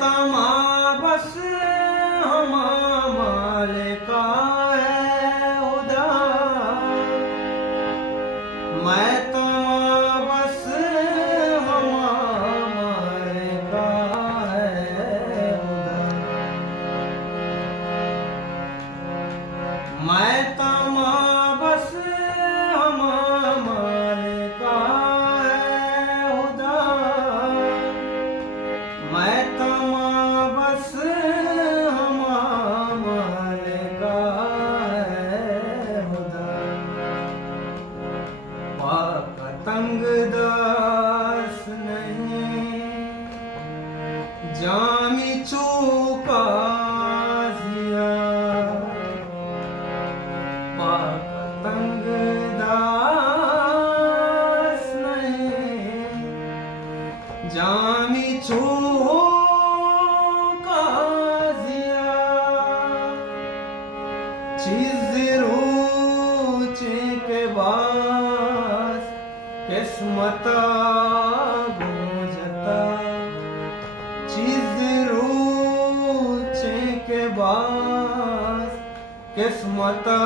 तमा बस हमा मालिका है उदार। मैं तमा बस हमा मालिका है उदार। मैं तमा बस हमा मालिका है उदार। मैं तमा बस हमा मालिका है उदार। पतंग दास नहीं जामी चूका जिया। पतंग दास नहीं जामी चूका जिया। चीज रूचे के बास किस्मता गूंजता। चीज रूचे के बास किस्मता